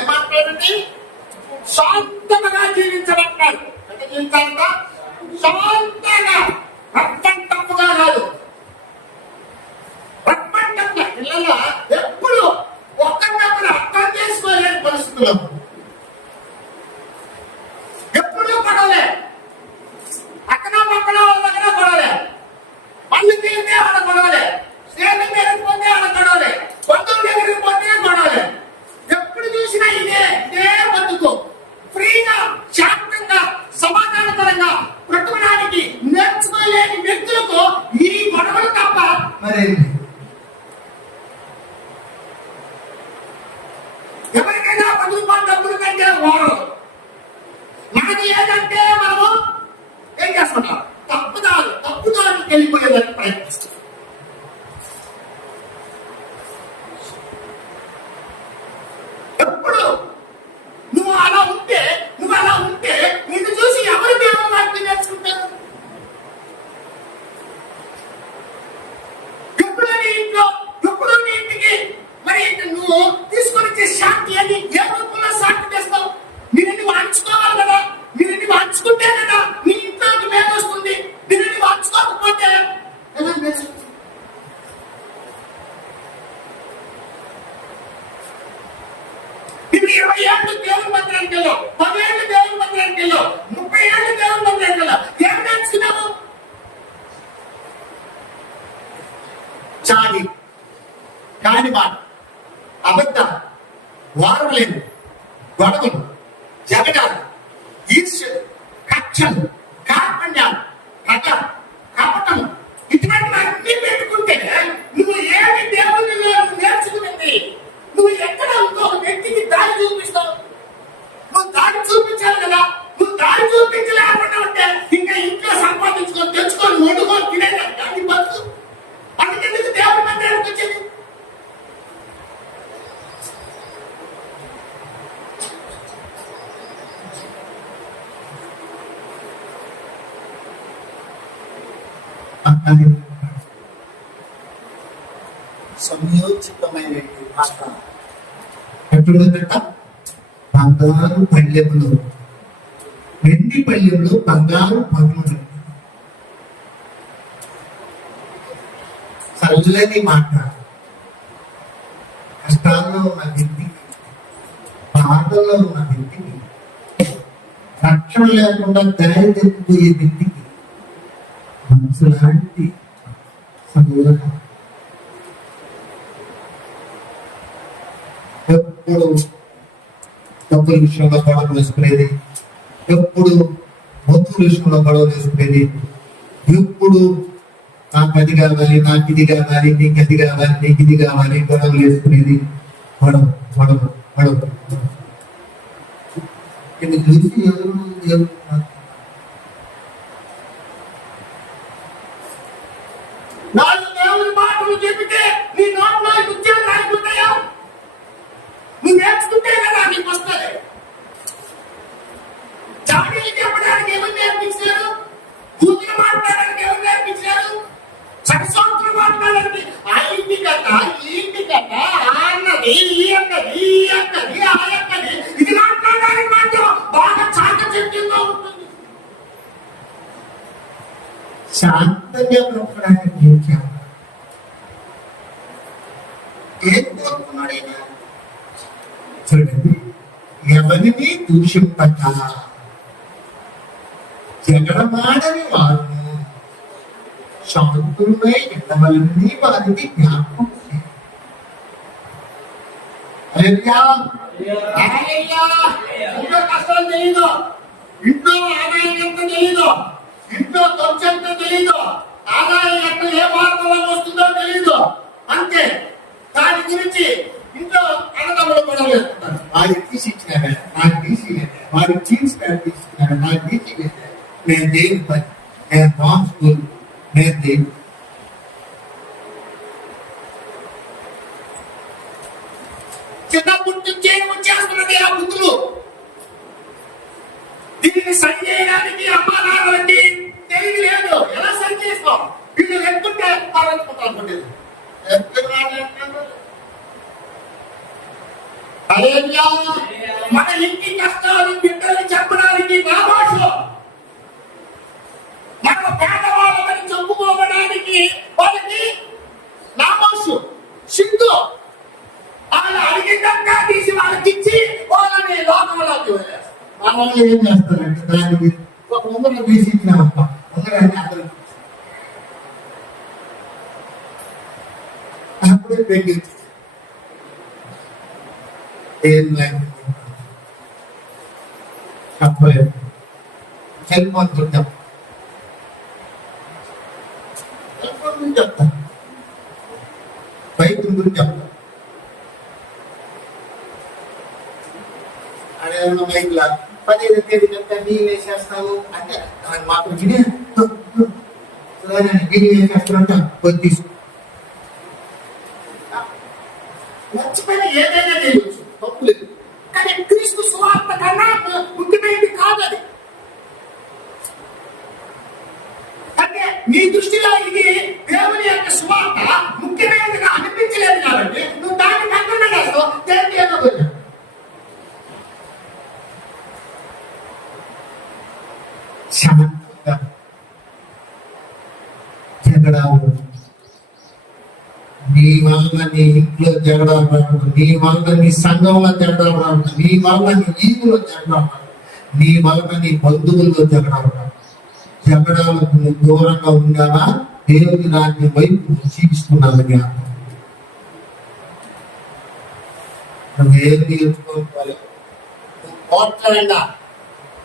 ఏమంటాడండి? శాంతంగా జీవించబడ్డాడు. అంటే జీవించాలంట శాంతంగా, రక్తం తప్పుగా కాదు. రక్తంగా పిల్లల ఎప్పుడు ఒక్కరినొకరు అర్థం చేసుకోలేని పరిస్థితుల్లో ఎప్పుడూ గొడవలే. అక్కడ పక్కన వాళ్ళ దగ్గర గొడవలే, పళ్ళు తీరితే వాళ్ళ గొడవలే, స్నేహం దగ్గరికి పోతే వాళ్ళ గొడవలే, బంధువుల దగ్గరికి పోతే గొడవలే. ఎప్పుడు చూసినా ఇదే ఇదే బతుకు. ఫ్రీగా, శాంతంగా, సమాధానకరంగా బ్రతకడానికి నేర్చుకోలేని వ్యక్తులకు ఈ గొడవలు తప్ప మరేంటి? ఎవరికైనా 10 రూపాయలు డబ్బులు కంటే వారు మనకి ఏదంటే మనము ఏం చేస్తున్నాం? తప్పుదారులకు వెళ్ళిపోయేదానికి ప్రయత్నిస్తాం. ఎప్పుడు నువ్వు అలా ఉంటే నిన్ను చూసి ఎవరి దేవుడు వాటిని నేర్చుకుంటారు? ఎప్పుడు నీ ఇంటికి మరి నువ్వు తీసుకొని వచ్చే శాంతి అని ఏ రూపంలో శాంతి చేస్తావు? నిన్ను వాంచుకోవాలి కదా, నిన్ను వాంచుకుంటే కదా నీ ఇంట్లోకి మేలు వస్తుంది. నిన్ను వాంచుకోకపోతే ఎలా మేలు? నువ్వు 20 ఏళ్ళు దేవుని మందిరానికి వెళ్ళావు, 10 ఏళ్ళు దేవుని మందిరానికి వెళ్ళావు, 30 ఏళ్ళు దేవుని మందిరానికి వెళ్ళావు. ఏం నేర్చుకున్నావు? చాలి కాని మాట, అబద్ధం, వారలేదు, గొడవలు, జగడాలు, ఈర్ష్యలు, కక్షలు, కార్పణ్యాలు, కపటము, ఇటువంటివన్నీ పెట్టుకుంటే నువ్వు ఏమి దేవునిలో నేర్చుకున్నది? నువ్వు ఎక్కడ ఇంకొక వ్యక్తికి దారి చూపిస్తావు? నువ్వు దారి చూపించాలి కదా. నువ్వు దారి చూపించలేకుండా ఉంటే ఇంకా ఇంట్లో సంపాదించుకొని తెచ్చుకొని వండుకొని తినేదాన్ని దాన్ని బతుకు. అందుకెందుకు దేవుని మందిరానికి వచ్చేది? సంయోచితమైన మాట ఎప్పుడుందట? బంగారు పళ్ళెములు, వెండి పళ్ళెములు, బంగారు పళ్ళెములు. చల్లని మాట కష్టాల్లో ఉన్న వ్యక్తికి, బాధల్లో ఉన్న వ్యక్తికి, రక్షణ లేకుండా దారి తెచ్చిపోయే వ్యక్తికి మనసు లాంటి సంయోగం. ఎప్పుడు డబ్బుల విషయంలో గొడవలు వేసుకునేది, ఎప్పుడు బంధువుల విషయంలో గొడవలు వేసుకునేది, ఎప్పుడు నాకు అది కావాలి, నాకు ఇది కావాలి, నీకు అది కావాలి, నీకు ఇది కావాలి, గొడవలు వేసుకునేది. గొడవ గొడవ గొడవ ఇది చూసి ఎవరు నాలుగు దేవుని మాటలు చెబితే నీ నోట్లో ఉద్యోగం రాకపోతాయా? నువ్వు నేర్చుకుంటే కదా నీకు వస్తుంది. చాడీలు చెప్పడానికి ఎవరు నేర్పించారు? కూతురు మాట్లాడడానికి ఎవరు నేర్పించారు? సరస్వతులు మాట్లాడడానికి ఆ ఇంటి కథ, ఈ ఇంటి కథ, ఆ అన్నది, ఈ అన్నది, ఈ అన్నది, ఆ అన్నది, ఇది మాట్లాడడానికి మాత్రం బాగా చాకచక్యంగా ఉంటుంది. శాంతంగా బ్రతకడానికి ఏం కోరుకున్నాడైనా చూడండి. ఎవరిని దూషింపట జగడమాడని వారు శాంతులై ఉండవలని వారికి జ్ఞాపకం. ఇంట్లో కష్టాలు తెలియదు, ఇంట్లో ఆదాయం ఎంత తెలియదు, ఇంట్లో ఖర్చు ఎంత తెలియదు, ఆదాయం ఎక్కడ ఏ మార్గంలో వస్తుందో తెలియదు. అంతే. దాని గురించి ఇంట్లో అన్నదమ్ములు గొడవ వేస్తున్నారు. వాడికి తీసి ఇచ్చినారా, నాకు తీసి లేదా, వాడికి జీన్స్ ప్యాంట్ తీసుకున్నారా, నాకు తీసి లేదా, నేను దేని పని, నేను బాంబ్ స్కూల్, నేను దేని చిన్నప్పటి నుంచే వచ్చేస్తున్నది ఆ బుద్ధులు. దీన్ని సరి చేయడానికి అమ్మా నాన్నలకి తెలివి లేదు, ఎలా సరి చేస్తాం? వీళ్ళు ఎక్కుంటే పారెత్తుకుంటారు. మన ఇంటి కష్టాలు బిడ్డల్ని చెప్పడానికి నా భాష, మన పేదవాళ్ళని చెప్పుకోవడానికి వాళ్ళకి నా భాష సింధు. వాళ్ళు అడిగిందంతా తీసి వాళ్ళకి ఇచ్చి వాళ్ళని లోకంలోకి మనం ఏం చేస్తారంటే దానికి ఒక ఉంగరం తీసి ఇచ్చినామప్ప, ఉంగరాన్ని అందరికి అప్పుడే పెళ్లి ఏం లేదు. చెప్పలేదు సెల్ ఫోన్ గురించి చెప్తా, బైక్ గురించి చెప్తా. అదేమన్నా బైక్లా 15వ తేదీ కనుక నీళ్ళు వేసేస్తాను అంటే దాన్ని మాత్రం విని నీళ్ళు వేసేస్తానంట కొద్ది మర్చిపోయిన ఏదైనా చేయవచ్చు, తప్పులేదు. కానీ క్రీస్తు సువార్త కన్నా ముఖ్యమైనది కాదు అది. అంటే నీ దృష్టిలో ఇది దేవుని యొక్క సువార్త ముఖ్యమైనదిగా అనిపించలేదు కాబట్టి నువ్వు దాన్ని పక్కన చేస్తావు. దేవుని యొక్క శాంతంగా జగడాలు, నీ వల్ల నీ ఇంట్లో జగడాలు రావడం, నీ వల్ల నీ సంఘంలో జగడాలు రావడం, నీ వల్ల నీ ఈదులో జగడాలు రావడం, నీ వల్ల నీ బంధువుల్లో జగడాలు రావడం. జగడాలకు నువ్వు దూరంగా ఉండాలా, దేవుని రాజ్యం వైపు జీవిస్తున్నావు. నువ్వు ఏం నేర్చుకోవాలి, నువ్వు పోట్లాడినా,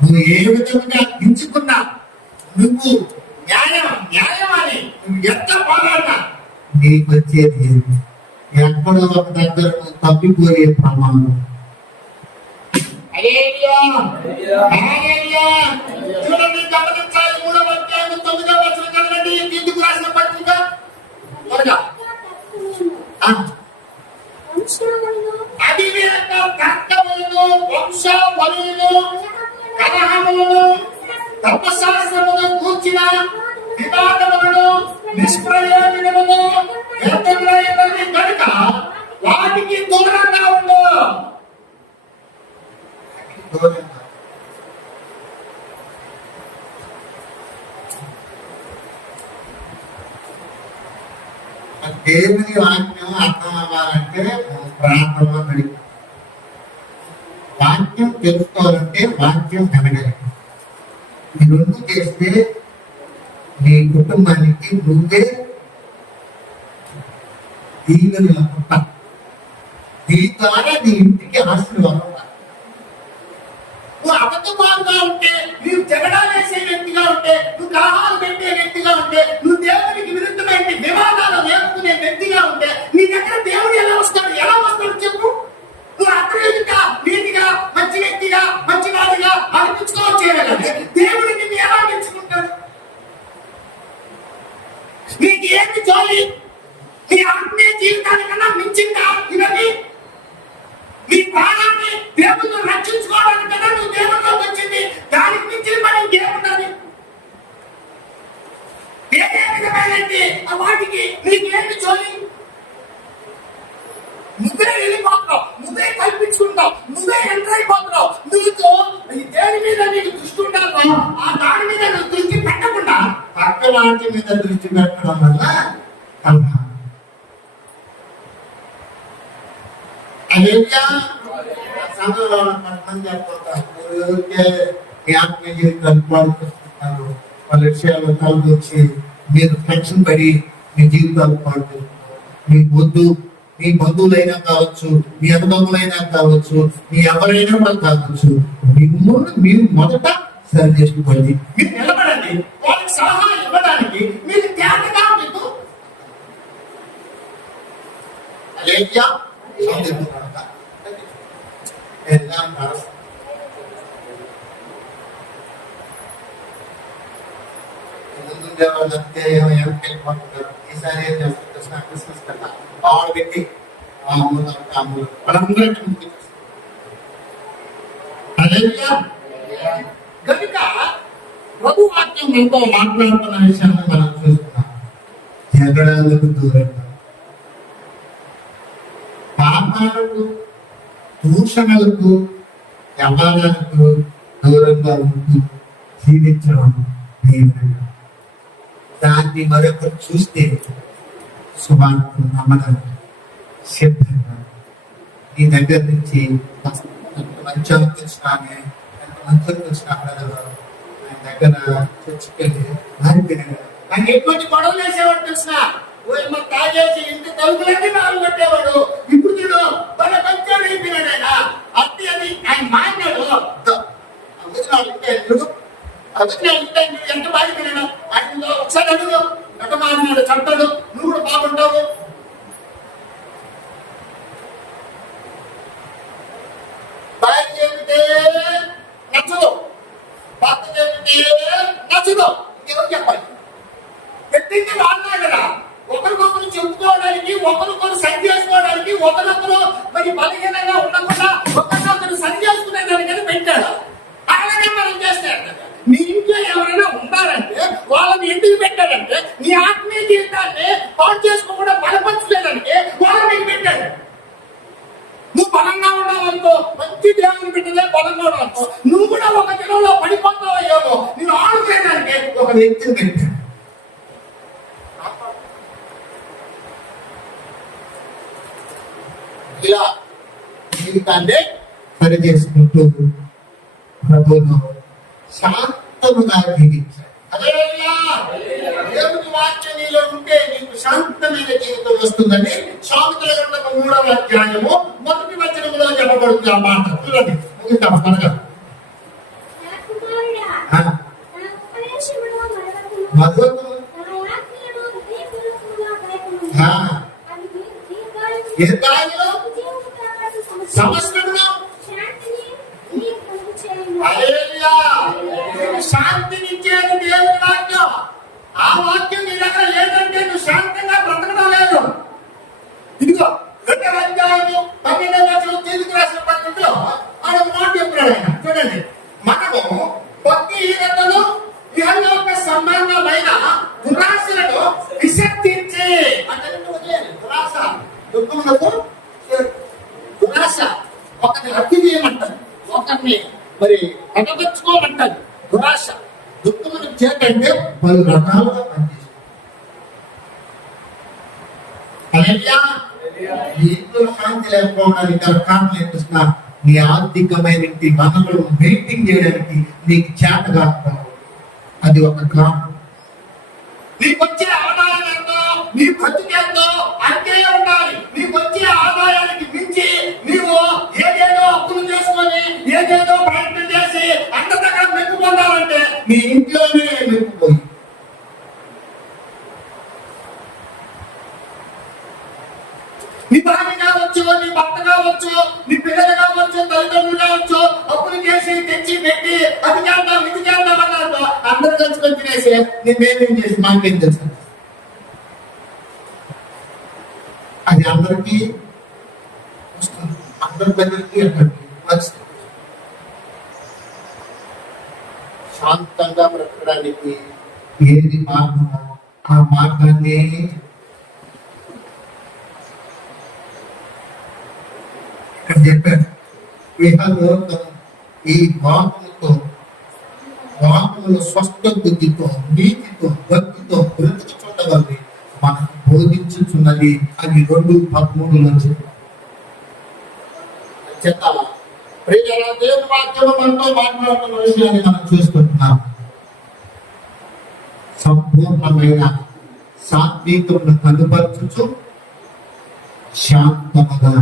నువ్వు ఏ విధంగా ఎంచుకున్నా, నువ్వు న్యాయం న్యాయం అని నువ్వు ఎంత పోరాడినా నీకు వచ్చేది ఎక్కడో ఒక దగ్గర తప్పిపోయే ప్రమాదం. చూడండి, గమనించాలి. 3వ అధ్యాయం 9వ వచనం చదవండి. ఎందుకు రాసిన పత్రిక త్వరగా. అవివేక తర్కములను, వంశావళులను, కలహములను, ధర్మశాస్త్రములను కూర్చిన వివాదములను, నిష్ప్రయోజనములను వ్యర్థములైనవి కనుక వాటికి దూరంగా ఉండు. దేవుని వాక్యం అర్థం అవ్వాలంటే ప్రాంతంలో నడిపి, వాక్యం తెలుసుకోవాలంటే వాక్యం కనగలి. ఈ రెండు చేస్తే నీ కుటుంబానికి నువ్వే దీవెనల పుట్ట. నీ ద్వారా నీ ఇంటికి ఆశీర్వాదం. నువ్వు అబద్ధమాలుగా ఉంటే, నువ్వు జగడాలు వేసే వ్యక్తిగా ఉంటే, నువ్వు కలహాలు పెట్టే వ్యక్తిగా ఉంటే, నువ్వు దేవునికి విరుద్ధమైన వివాదాలు నేర్పుకునే వ్యక్తిగా ఉంటే నీ దగ్గర దేవుడు ఎలా వస్తాడు? ఎలా వస్తాడు చెప్పు? నువ్వు అత్యధికంగా నీతిగా మంచి వ్యక్తిగా మంచివాడిగా అనిపించుకోవచ్చు. దేవుడు నిన్ను ఎలా మెచ్చుకుంటాడు? నీకు ఏంటి జోలి? నీ ఆత్మీయ జీవితానికన్నా మించిందా ఇవన్నీ? నీ ప్రాణాన్ని దేవుళ్ళు రక్షించుకోవడానికి కదా నువ్వు దేవుళ్ళకి వచ్చింది. దానికి మించిన పని ఇంకేమున్నది? ఏ విధమైనది వాటికి నీకేంటి జోలి? నువ్వే వెళ్ళిపోతున్నావు, నువ్వే కల్పించుకుంటావు, నువ్వే ఎంటర్ అయిపోతున్నావు. నీతో దేని మీద నీకు దృష్టి ఉండాలో ఆ దాని మీద నువ్వు దృష్టి పెట్టకుండా పక్క వాటి మీద దృష్టి పెట్టడం వల్ల సంఘంలో కొంతమంది ఆత్మీయ జీవితాలు పాడుకుంటున్నారు. వాళ్ళ విషయాలు కలిసి మీరు టెన్షన్ పడి మీ జీవితాలు పాడుకుంటున్నారు. మీ మీ బంధువులైనా కావచ్చు, మీ అనుభవములైనా కావచ్చు, మీ ఎవరైనా కూడా కావచ్చు, మిమ్మల్ని మీరు మొదట సరి చేసుకోండి. మీరు నిలబడండి. వాళ్ళకి సలహా ఇవ్వడానికి మీరు త్యాగంగా మీకు ఈసారి ఏం చేస్తారు? క్రిస్మస్ కన్నా ఆవిడ పెట్టి కనుక ప్రభు వాక్యం మనతో మాట్లాడుతున్న విషయాన్ని మనం చూస్తున్నాం. జగడాలకు దూరంగా, పాపాలకు, దూషణలకు, వ్యవహారాలకు దూరంగా ఉంటూ జీవించడం దేవుడు. దాన్ని మరొకరు చూస్తే సువార్త నమ్మడం సిద్ధంగా నీ దగ్గర నుంచి మంచి వచ్చినానే మంచి వచ్చిన ఆయన దగ్గర చర్చికెళ్ళి మారిపోయినాడు. ఆయన ఎటువంటి గొడవలు వేసేవాడు తెలిసిన తాగేసి ఇంటి తలుపులన్నీ నాలుగు పెట్టేవాడు. ఇప్పుడు చూడు తన మంచిగా అయిపోయినాడు. ఆయన అత్తి అని ఆయన మారినాడు. ఎంత బాధిపోయినాడు ఆయన. ఒకసారి అడుగు ఎట మారినాడు, చంటాడు, నువ్వు కూడా బాగుంటావు. భార్య చెబితే నచ్చదు, భర్త చెబితే నచ్చదు. ఇంకెవరు చెప్పాలి? పెట్టింది వాళ్ళే కదా. ఒకరికొకరు చెప్పుకోవడానికి, ఒకరికొకరు సరి చేసుకోవడానికి, ఒకరికొకరు మరి బలహీనంగా ఉండకుండా ఒకరికొకరు సరి చేసుకునే దానికని పెట్టాడు. అలాగే మనం చేస్తాడు. నీ ఇంట్లో ఎవరైనా ఉన్నారంటే వాళ్ళని ఎందుకు పెట్టాడంటే నీ ఆత్మీయ జీవితాన్ని పాటు చేసుకోకుండా బలపరచలేదంటే వాళ్ళని పెట్టాడు. నువ్వు బలంగా ఉండాలనుకో, మంచి దేవుని బిడ్డలే బలంగా ఉండాలనుకో, నువ్వు కూడా ఒక దినంలో పడిపోతావు. అయ్యావో నువ్వు ఆడుకోవడానికి ఒక వ్యక్తిని పెట్టాడు. ఇలా జీవితాన్ని సరి చేసుకుంటూ ప్రభువును శాంతముగా జీవించాడు. దేవుని వాక్యం నీలో ఉంటే నీకు శాంతమైన జీవితం వస్తుందని సామెతల గ్రంథము 3వ అధ్యాయము 1వ వచనములో చెప్పబడుతుంది. ఆ మాట చూడండి, ముగిద్దాం త్వరగా. సంవత్సరంలో శాంతినిచ్చేది దేవుని వాక్యం. ఆ వాక్యం నీ దగ్గర లేదంటే నువ్వు శాంతంగా బ్రతకడం లేదు. ఇదిగో 2వ అధ్యాయము 12వ వచనం తెలుగు రాసిన పత్రికలో ఆయన మాట చెప్పాడు. ఆయన చూడండి, మనము భక్తిహీనతను ఇహలోక సంబంధమైన దురాశలను విసర్జించి అంటే దురాశ దుఃఖములకు దురాశ ఒకరిని హత్య చేయమంటారు, ఒకరిని మరి అడగచ్చుకోమంటారు. దురాశ దుఃఖమును చేకంటే పలు రకాలుగా పనిచేస్తుంది. ఇంట్లో శాంతి లేకపోవడానికి గల కారణం ఏంటన్నా నీ ఆర్థికమైన వనరులను మెయింటైన్ చేయడానికి నీకు చేతగా అది ఒక కారణం. నీకు వచ్చే ఆదాయం ఎంతో, నీ బతుకెంతో అంతే ఉండాలి. నీకు వచ్చే ఆదాయానికి మించి నీవు ఏదేదో అప్పులు చేసుకొని ఏదేదో ప్రయత్నం చేసి అంత దగ్గర మెప్పు పొందాలంటే నీ ఇంట్లోనే మెప్పుపోయి నీ భార్య కావచ్చు, నీ భర్త కావచ్చు, నీ పిల్లలు కావచ్చు, తల్లిదండ్రులు కావచ్చు, అప్పులు చేసి తెచ్చి పెట్టి అది చేద్దాం ఇది చేద్దాం అన్నారు. అందరూ కలుసుకొని తినేసి నేనేం చేసి మాకేం తెలుసు. అది అందరికీ వస్తుంది, అందరి దగ్గరికి అక్కడికి వస్తుంది. శాంతంగా బ్రతకడానికి ఏది మార్గమో ఆ మార్గాన్ని ఇక్కడ చెప్పారు. ఈ వాకులు స్వస్థ బుద్ధితో, నీతితో, భక్తితో బ్రతుకుచుండగలది మనకు బోధించుచున్నది అని 2:13లో చెప్పాలి. దేవుని వాక్యం మనతో మాట్లాడుతున్న విషయాన్ని మనం చూసుకుంటున్నాం. సంపూర్ణమైన సాత్వికమును కనుపరచుచు శాంతముగా